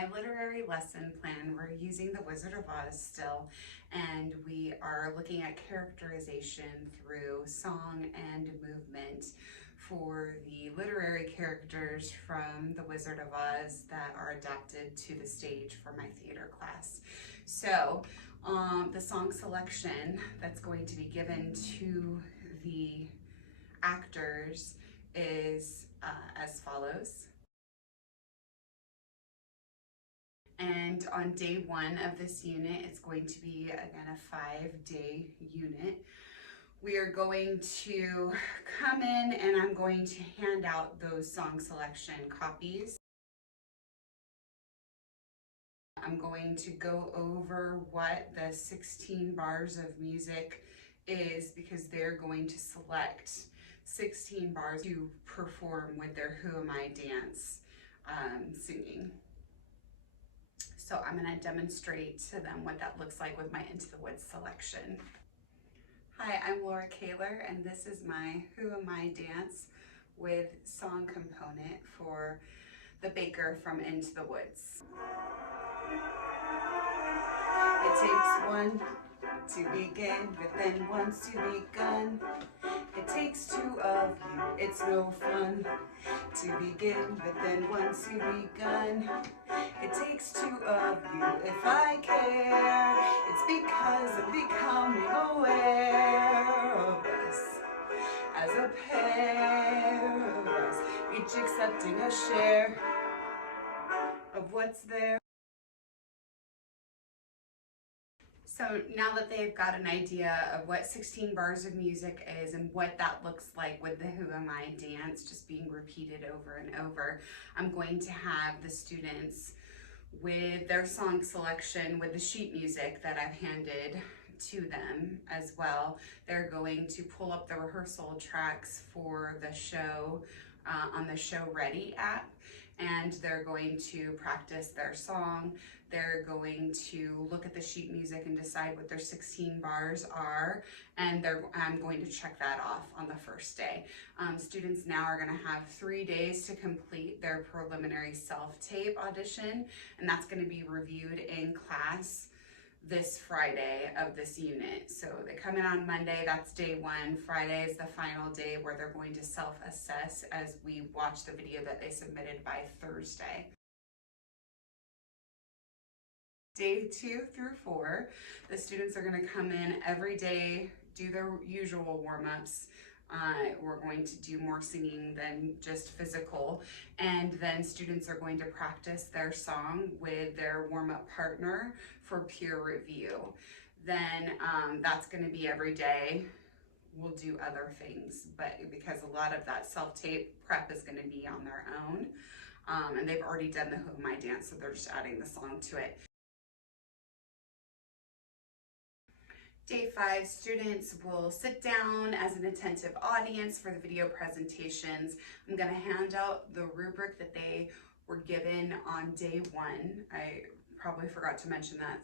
my literary lesson plan, we're using The Wizard of Oz still, and we are looking at characterization through song and movement for the literary characters from The Wizard of Oz that are adapted to the stage for my theater class. So the song selection that's going to be given to the actors is as follows. And on day one of this unit, it's going to be, again, a 5-day unit. We are going to come in and I'm going to hand out those song selection copies. I'm going to go over what the 16 bars of music is because they're going to select 16 bars to perform with their Who Am I dance singing. So I'm going to demonstrate to them what that looks like with my Into the Woods selection. Hi, I'm Laura Kaler, and this is my Who Am I dance with song component for the baker from Into the Woods. It takes one to begin, but then once you begun, it takes two of you. It's no fun to begin, but then once you begun, it takes two of you. If I care, it's because I'm becoming aware of us as a pair of us, each accepting a share of what's there. So now that they've got an idea of what 16 bars of music is and what that looks like with the Who Am I dance just being repeated over and over, I'm going to have the students with their song selection with the sheet music that I've handed to them as well. They're going to pull up the rehearsal tracks for the show on the Show Ready app, and they're going to practice their song. They're going to look at the sheet music and decide what their 16 bars are, and I'm going to check that off on the first day. Students now are going to have 3 days to complete their preliminary self-tape audition, and that's going to be reviewed in class this Friday of this unit. So they come in on Monday, that's day one. Friday is the final day where they're going to self-assess as we watch the video that they submitted by Thursday. Day 2 through 4, the students are going to come in every day, do their usual warm-ups. We're going to do more singing than just physical, and then students are going to practice their song with their warm-up partner for peer review. Then that's going to be every day. We'll do other things, but because a lot of that self-tape prep is going to be on their own, and they've already done the Who Am I dance, so they're just adding the song to it. Day 5, students will sit down as an attentive audience for the video presentations. I'm going to hand out the rubric that they were given on day 1. I probably forgot to mention that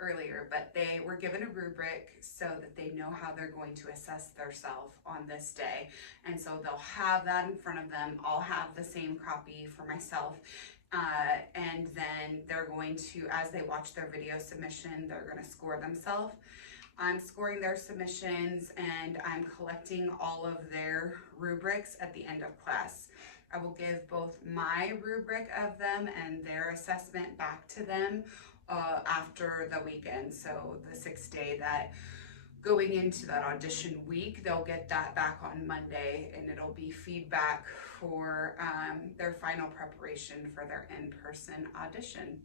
earlier, but they were given a rubric so that they know how they're going to assess themselves on this day. And so they'll have that in front of them. I'll have the same copy for myself. And then they're going to, as they watch their video submission, they're going to score themselves. I'm scoring their submissions and I'm collecting all of their rubrics at the end of class. I will give both my rubric of them and their assessment back to them after the weekend. So the 6th day that going into that audition week, they'll get that back on Monday, and it'll be feedback for their final preparation for their in-person audition.